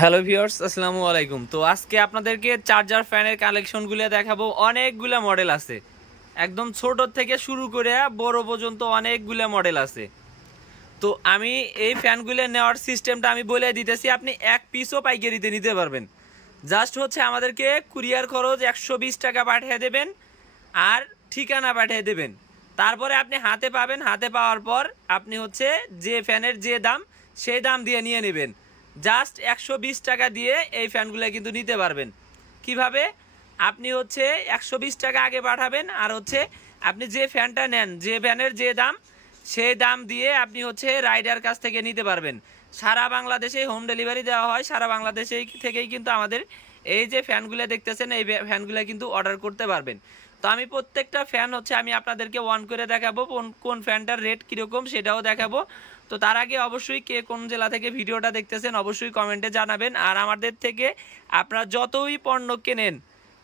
Hello viewers, আসসালামু আলাইকুম। তো আজকে আপনাদেরকে চার্জার ফ্যানের কালেকশনগুলো দেখাবো। অনেকগুলা মডেল আছে, একদম ছোট থেকে শুরু করে বড় পর্যন্ত অনেকগুলা মডেল আছে। তো আমি এই ফ্যানগুলো নেওয়ার সিস্টেমটা আমি বলে দিতেছি, আপনি এক পিসও পাইকারিতে নিতে পারবেন। জাস্ট হচ্ছে আমাদেরকে কুরিয়ার খরচ 120 টাকা পাঠিয়ে দেবেন আর ঠিকানা পাঠিয়ে দেবেন। তারপরে আপনি হাতে পাবেন। হাতে পাওয়ার পর আপনি হচ্ছে যে ফ্যানের যে দাম সেই দাম দিয়ে নিয়ে নেবেন। জাস্ট 120 টাকা দিয়ে এই ফ্যানগুলো কিন্তু নিতে পারবেন। কিভাবে? আপনি হচ্ছে 120 টাকা আগে পাঠাবেন, আর হচ্ছে আপনি যে ফ্যানটা নেন, যে ফ্যানের যে দাম সেই দাম দিয়ে আপনি হচ্ছে রাইডার কাছ থেকে নিতে পারবেন। সারা বাংলাদেশে হোম ডেলিভারি দেওয়া হয়। সারা বাংলাদেশে থেকেই কিন্তু আমাদের এই যে ফ্যানগুলো দেখতেছেন, এই ফ্যানগুলো কিন্তু অর্ডার করতে পারবেন। তো আমি প্রত্যেকটা ফ্যান হচ্ছে আমি আপনাদেরকে অন করে দেখাবো, কোন ফ্যানটার রেট কীরকম সেটাও দেখাবো। তো তার আগে অবশ্যই কে কোন জেলা থেকে ভিডিওটা দেখতেছেন অবশ্যই কমেন্টে জানাবেন। আর আমাদের থেকে আপনারা যতই পণ্য কেনেন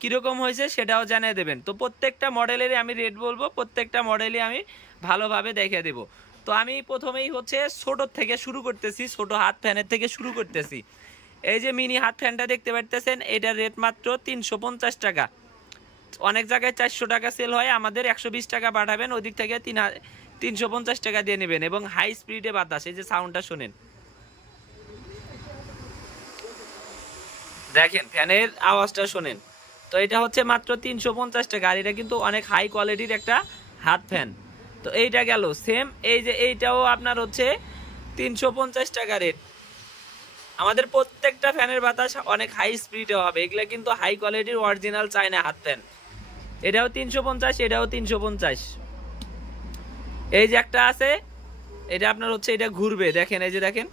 কীরকম হয়েছে সেটাও জানিয়ে দেবেন। তো প্রত্যেকটা মডেলেরই আমি রেট বলবো, প্রত্যেকটা মডেলই আমি ভালোভাবে দেখিয়ে দেবো। তো আমি প্রথমেই হচ্ছে ছোটোর থেকে শুরু করতেছি, ছোটো হাত ফ্যানের থেকে শুরু করতেছি। এই যে মিনি হাত ফ্যানটা দেখতে পারতেছেন, এটার রেট মাত্র 350 টাকা। অনেক জায়গায় 400 টাকা সেল হয়, আমাদের 120 টাকা পাঠাবেন, ওই দিক থেকে 350 টাকা দিয়ে নেবেন। এবং হাই স্পিডে বাতাস, এই যে সাউন্ডটা শোনেন, দেখেন ফ্যানের আওয়াজটা শোনেন। তো এটা হচ্ছে মাত্র 350 টাকা, আর এটা কিন্তু অনেক হাই কোয়ালিটির একটা হাত ফ্যান। তো এইটা গেল সেম, এই যে এইটাও আপনার হচ্ছে 350 টাকা রেট। আমাদের প্রত্যেকটা ফ্যানের বাতাস অনেক হাই স্পিডে হবে, এগুলা কিন্তু হাই কোয়ালিটির অরিজিনাল চায়না হাত ফ্যান। এটাও 350, এটাও 350। এই যে একটা আছে, এটা আপনার হচ্ছে এটা ঘুরবে, দেখেন এই যে দেখেন,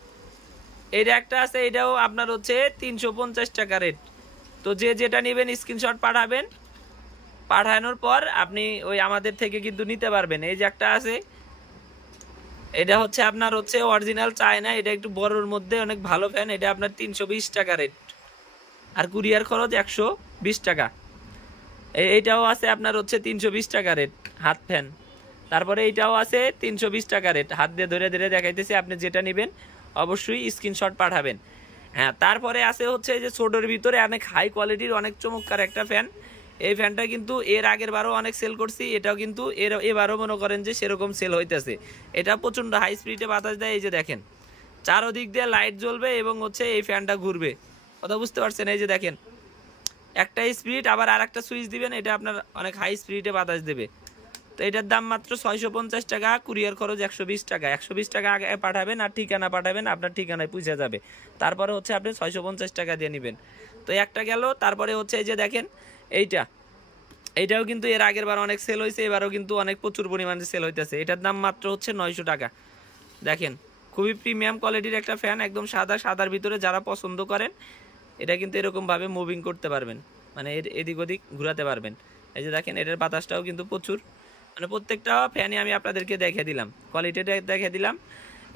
এটা একটা আছে, এটাও আপনার হচ্ছে 350 টাকা রেট। তো যে যেটা নেবেন স্ক্রিনশট পাঠাবেন, পাঠানোর পর আপনি ওই আমাদের থেকে কিন্তু নিতে পারবেন। এই যে একটা আছে, এটা হচ্ছে আপনার হচ্ছে অরিজিনাল চায়না, এটা একটু বড়োর মধ্যে অনেক ভালো ফ্যান, এটা আপনার 320 টাকা রেট আর কুরিয়ার খরচ 120 টাকা। এইটাও আছে আপনার হচ্ছে 320 টাকা রেট হাত ফ্যান। তারপরে এইটাও আছে 320 টাকা রেট। হাত দিয়ে ধরে ধরে দেখাইতেছি, আপনি যেটা নেবেন অবশ্যই স্ক্রিনশট পাঠাবেন। হ্যাঁ, তারপরে আছে হচ্ছে যে ছোটোর ভিতরে অনেক হাই কোয়ালিটির অনেক চমৎকার একটা ফ্যান। এই ফ্যানটা কিন্তু এর আগের বারও অনেক সেল করছি, এটাও কিন্তু এবারও মনে করেন যে সেরকম সেল হইতেছে। এটা প্রচণ্ড হাই স্পিডে বাতাস দেয়, এই যে দেখেন চারোদিক দিয়ে লাইট জ্বলবে এবং হচ্ছে এই ফ্যানটা ঘুরবে। কথা বুঝতে পারছেন? এই যে দেখেন একটা স্পিড, আবার আর একটা সুইচ দিবেন, এটা আপনার অনেক হাই স্পিডে বাতাস দেবে। তো এটার দাম মাত্র 650 টাকা, কুরিয়ার খরচ 120 টাকা। 120 টাকা আগে পাঠাবেন আর ঠিকানা পাঠাবেন, আপনার ঠিকানায় পৌঁছে যাবে। তারপরে হচ্ছে আপনি 650 টাকা দিয়ে নেবেন। তো একটা গেল। তারপরে হচ্ছে এই যে দেখেন এইটাও কিন্তু এর আগের বার অনেক সেল হয়েছে, এবারও কিন্তু অনেক প্রচুর পরিমাণে সেল হইতেছে। এটার দাম মাত্র হচ্ছে 900 টাকা। দেখেন খুবই প্রিমিয়াম কোয়ালিটির একটা ফ্যান, একদম সাদার ভিতরে যারা পছন্দ করেন এটা কিন্তু এরকমভাবে মুভিং করতে পারবেন, মানে এদিক ওদিক ঘুরাতে পারবেন। এই যে দেখেন এটার বাতাসটাও কিন্তু প্রচুর, মানে প্রত্যেকটা ফ্যানই আমি আপনাদেরকে দেখে দিলাম, কোয়ালিটিটা দেখে দিলাম।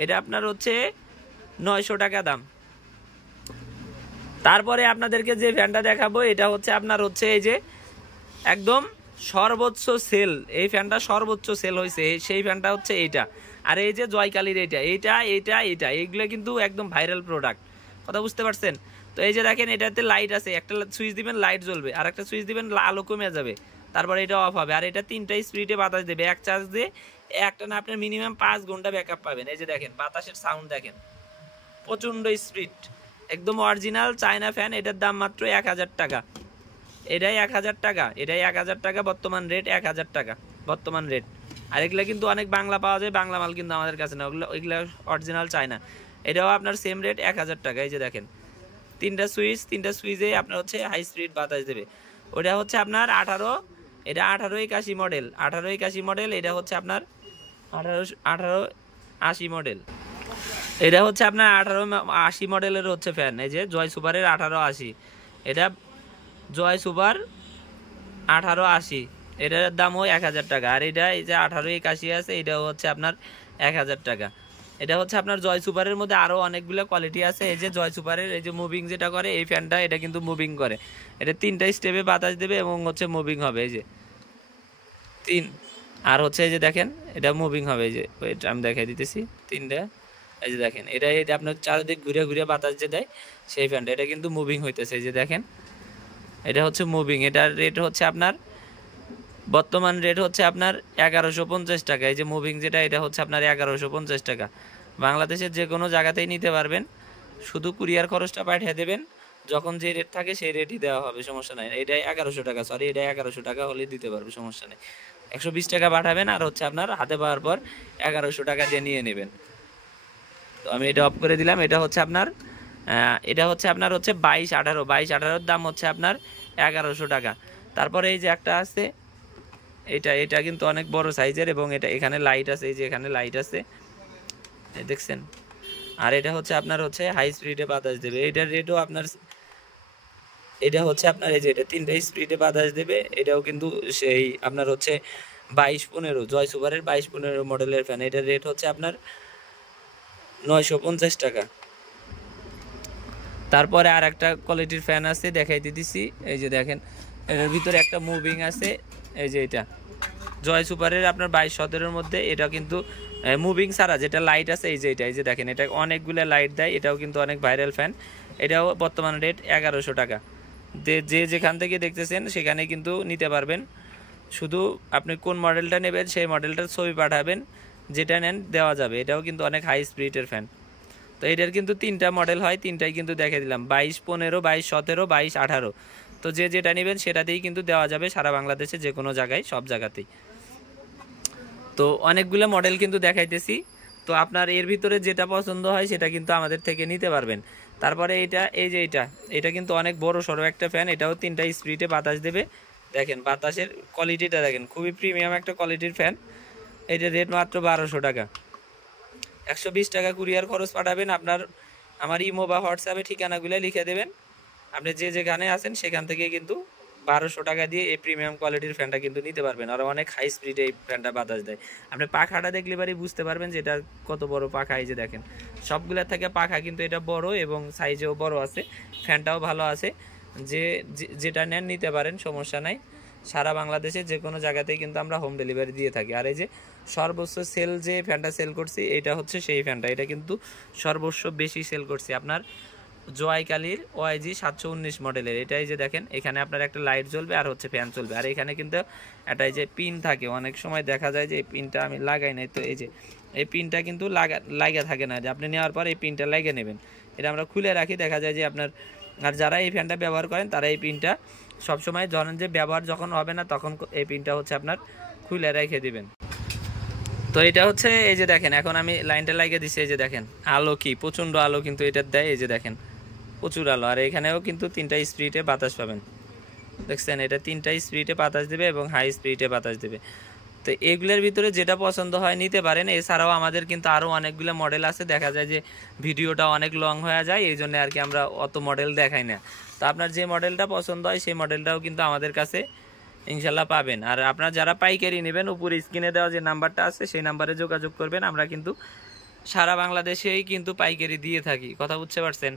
এটা আপনার হচ্ছে 900 টাকা দাম। তারপরে আপনাদেরকে যে ফ্যানটা দেখাবো এটা হচ্ছে আপনার হচ্ছে এই যে একদম সর্বোচ্চ সেল, এই ফ্যানটা সর্বোচ্চ সেল হয়েছে, সেই ফ্যানটা হচ্ছে এইটা। আর এই যে জয়কালির এইটা এইগুলো কিন্তু একদম ভাইরাল প্রোডাক্ট। কথা বুঝতে পারছেন? তো এই যে দেখেন এটাতে লাইট আছে, একটা সুইচ দিবেন লাইট জ্বলবে, আর একটা সুইচ দিবেন আলো কমে যাবে, তারপরে এটা অফ হবে। আর এটা 3টা স্পিডে বাতাস দেবে, এক চার্জ দিয়ে একটা না আপনার মিনিমাম 5 ঘন্টা ব্যাকআপ পাবেন। এই যে দেখেন বাতাসের সাউন্ড দেখেন, প্রচণ্ড স্পিড, একদম অরিজিনাল চায়না ফ্যান। এটার দাম মাত্র 1000 টাকা। এটাই 1000 টাকা, এটাই 1000 টাকা বর্তমান রেট, 1000 টাকা বর্তমান রেট। আর এগুলো কিন্তু অনেক বাংলা পাওয়া যায়, বাংলা মাল কিন্তু আমাদের কাছে না, ওইগুলো অরিজিনাল চায়না। এটাও আপনার সেম রেট 1000 টাকা। এই যে দেখেন 3টা সুইচে আপনার হচ্ছে হাই স্পিড বাতাস দেবে। ওটা হচ্ছে আপনার 18, এটা 1881 মডেল, 1881 মডেল। এটা হচ্ছে আপনার 1880 মডেল। এটা হচ্ছে আপনার 1880 মডেলের হচ্ছে ফ্যান। এই যে জয় সুপারের 1880, এটা জয় সুপার 1880, এটার দাম ওই 1000 টাকা। আর এটা এই যে 1881 আছে, এটাও হচ্ছে আপনার 1000 টাকা। এটা হচ্ছে আপনার জয় সুপারের মধ্যে আরও অনেকগুলো কোয়ালিটি আছে। এই যে জয় সুপারের এই যে মুভিং যেটা করে এই ফ্যানটা, এটা কিন্তু মুভিং করে, এটা 3টা স্টেপে বাতাস দেবে এবং হচ্ছে মুভিং হবে। এই যে 3, আর হচ্ছে এই যে দেখেন এটা মুভিং হবে, এই যে এটা আমি দেখাই দিতেছি 3টা। এই যে দেখেন এটা আপনার চারিদিক ঘুরে ঘুরে বাতাস যে দেয় সেই ফ্যানটা, এটা কিন্তু মুভিং হইতেছে। এই যে দেখেন এটা হচ্ছে মুভিং, এটার রেট হচ্ছে আপনার বর্তমান রেট হচ্ছে আপনার 1150 টাকা। এই যে মুভিং যেটা এটা হচ্ছে আপনার 1150 টাকা। বাংলাদেশের যে কোনো জায়গাতেই নিতে পারবেন, শুধু কুরিয়ার খরচটা পাঠিয়ে দেবেন, যখন যে রেট থাকে সেই রেটই দেওয়া হবে, সমস্যা নাই। এটা 1100 টাকা, সরি এটা 1100 টাকা হলে দিতে পারবে, সমস্যা নেই। 120 টাকা পাঠাবেন আর হচ্ছে আপনার হাতে পাওয়ার পর 1100 টাকা দিয়ে নিয়ে নেবেন। তো আমি এটা অফ করে দিলাম। এটা হচ্ছে আপনার 22-18 দাম হচ্ছে আপনার 1100 টাকা। তারপরে এই যে একটা আছে এটা কিন্তু অনেক বড় সাইজের এবং এটা এখানে লাইট আছে, এই যে এখানে লাইট আছে দেখছেন। আর এটা হচ্ছে আপনার হচ্ছে হাই স্পিডে বাতাস দেবে, এটার রেটও আপনার এটা হচ্ছে আপনার এই যে এটা 3টা স্পিডে বাতাস দেবে। এটাও কিন্তু সেই আপনার হচ্ছে 22-15 জয় সুপারের 22-15 মডেলের ফ্যান। এটার রেট হচ্ছে আপনার 950 টাকা। তারপরে আর একটা কোয়ালিটির ফ্যান আছে দেখাই দিতেছি, এই যে দেখেন এটার ভিতরে একটা মুভিং আছে। এই যে এটা জয় সুপারের আপনার 22-17 মধ্যে, এটা কিন্তু মুভিং ছাড়া যেটা লাইট আছে এই যে দেখেন এটা অনেকগুলো লাইট দেয়, এটাও কিন্তু অনেক ভাইরাল ফ্যান। এটাও বর্তমান রেট 1100 টাকা। যে যেখান থেকে দেখতেছেন সেখানে কিন্তু নিতে পারবেন, শুধু আপনি কোন মডেলটা নেবেন সেই মডেলটার ছবি পাঠাবেন, যেটা নেন দেওয়া যাবে। এটাও কিন্তু অনেক হাই স্পিডের ফ্যান। তো এটার কিন্তু 3টা মডেল হয়, 3টাই কিন্তু দেখে দিলাম, 22-15, 22-17, 22-18। তো যেটা নেবেন সেটাতেই কিন্তু দেওয়া যাবে সারা বাংলাদেশে যে কোনো জায়গায়, সব জায়গাতেই। তো অনেকগুলো মডেল কিন্তু দেখাইতেছি, তো আপনার এর ভিতরে যেটা পছন্দ হয় সেটা কিন্তু আমাদের থেকে নিতে পারবেন। তারপরে এই যে এটা কিন্তু অনেক বড় সড়ো একটা ফ্যান, এটাও 3টা স্পিডে বাতাস দেবে। দেখেন বাতাসের কোয়ালিটিটা দেখেন, খুবই প্রিমিয়াম একটা কোয়ালিটির ফ্যান। এটার রেট মাত্র 1200 টাকা। 120 টাকা কুরিয়ার খরচ পাঠাবেন। আমার ইমো বা হোয়াটসঅ্যাপে ঠিকানাগুলো লিখে দেবেন, আপনি যে যেখানে আছেন সেখান থেকে কিন্তু 1200 টাকা দিয়ে এই প্রিমিয়াম কোয়ালিটির ফ্যানটা কিন্তু নিতে পারবেন। আর অনেক হাই স্পিডে এই ফ্যানটা বাতাস দেয়। আপনি পাখাটা দেখলে বারই বুঝতে পারবেন যে এটা কত বড় পাখা। এই যে দেখেন সবগুলোর থেকে পাখা কিন্তু এটা বড় এবং সাইজেও বড় আছে, ফ্যানটাও ভালো আছে। যেটা নেন নিতে পারেন, সমস্যা নাই। সারা বাংলাদেশে যে কোনো জায়গাতেই কিন্তু আমরা হোম ডেলিভারি দিয়ে থাকি। আর এই যে সর্বোচ্চ সেল যে ফ্যানটা সেল করছি এটা হচ্ছে সেই ফ্যানটা, এটা কিন্তু সর্বোচ্চ বেশি সেল করছি আপনার জয়কালীর OIG 719 মডেলের। এটাই যে দেখেন এখানে আপনার একটা লাইট জ্বলবে আর হচ্ছে ফ্যান চলবে। আর এখানে কিন্তু একটা এই যে পিন থাকে, অনেক সময় দেখা যায় যে এই পিনটা আমি লাগাই নাই, তো এই যে এই পিনটা কিন্তু লাগা থাকে না, যে আপনি নেওয়ার পর এই পিনটা লাগিয়ে নেবেন। এটা আমরা খুলে রাখি, দেখা যায় যে আপনার, আর যারা এই ফ্যানটা ব্যবহার করেন তারা এই পিনটা সবসময় ধরেন যে ব্যবহার যখন হবে না তখন এই পিনটা হচ্ছে আপনার খুলে রেখে দিবেন। তো এটা হচ্ছে এই যে দেখেন এখন আমি লাইনটা লাগিয়ে দিচ্ছি, এই যে দেখেন আলো কি প্রচণ্ড আলো কিন্তু এটার দেয়, এই যে দেখেন প্রচুর আলো। আর এখানেও কিন্তু 3টা স্পিডে বাতাস পাবেন, দেখছেন এটা 3টা স্পিডে বাতাস দেবে এবং হাই স্পিডে বাতাস দেবে। তো এগুলোর ভিতরে যেটা পছন্দ হয় নিতে পারেন। এছাড়াও আমাদের কিন্তু আরও অনেকগুলো মডেল আছে, দেখা যায় যে ভিডিওটা অনেক লং হয়ে যায়, এই জন্য আর কি আমরা অত মডেল দেখাই না। তো আপনার যে মডেলটা পছন্দ হয় সেই মডেলটাও কিন্তু আমাদের কাছে ইনশাল্লাহ পাবেন। আর আপনারা যারা পাইকারি নেবেন উপরে স্ক্রিনে দেওয়া যে নাম্বারটা আছে সেই নাম্বারে যোগাযোগ করবেন। আমরা কিন্তু সারা বাংলাদেশেই কিন্তু পাইকারি দিয়ে থাকি, কথা বুঝতে পারছেন।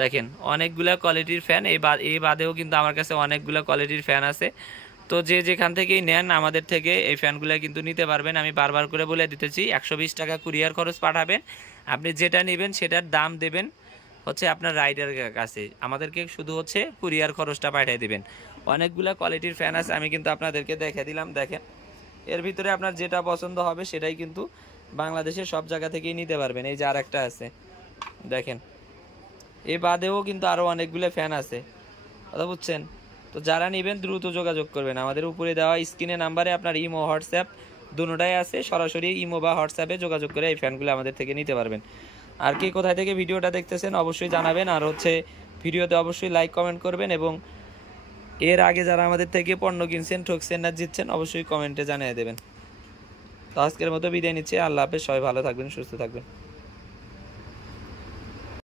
দেখেন অনেকগুলা কোয়ালিটির ফ্যান, এই বাদেও কিন্তু আমার কাছে অনেকগুলো কোয়ালিটির ফ্যান আছে। তো যে যেখান থেকেই নেন আমাদের থেকে এই ফ্যানগুলো কিন্তু নিতে পারবেন। আমি বারবার করে বলে দিতেছি 120 টাকা কুরিয়ার খরচ পাঠাবেন, আপনি যেটা নেবেন সেটার দাম দেবেন হচ্ছে আপনার রাইডারের কাছে, আমাদেরকে শুধু হচ্ছে কুরিয়ার খরচটা পাঠিয়ে দিবেন। অনেকগুলো কোয়ালিটির ফ্যান আছে, আমি কিন্তু আপনাদেরকে দেখে দিলাম। দেখেন এর ভিতরে আপনার যেটা পছন্দ হবে সেটাই কিন্তু বাংলাদেশের সব জায়গা থেকেই নিতে পারবেন। এই যে আর একটা আছে দেখেন, এই বাদেও কিন্তু আরও অনেকগুলো ফ্যান আছে, কথা বুঝছেন। তো যারা নেবেন দ্রুত যোগাযোগ করবেন, আমাদের উপরে দেওয়া স্ক্রিনে নাম্বারে আপনার ইমো হোয়াটসঅ্যাপ দুটোটাই আছে, সরাসরি ইমো বা হোয়াটসঅ্যাপে যোগাযোগ করে এই ফ্যানগুলো আমাদের থেকে নিতে পারবেন। আর কে কোথায় থেকে ভিডিওটা দেখতেছেন অবশ্যই জানাবেন, আর হচ্ছে ভিডিওতে অবশ্যই লাইক কমেন্ট করবেন, এবং এর আগে যারা আমাদের থেকে পণ্য কিনছেন, ঠকছেন না জিতছেন অবশ্যই কমেন্টে জানিয়ে দেবেন। তো আজকের মতো বিদায় নিচ্ছি, আল্লাহ হাফেজ, সবাই ভালো থাকবেন, সুস্থ থাকবেন।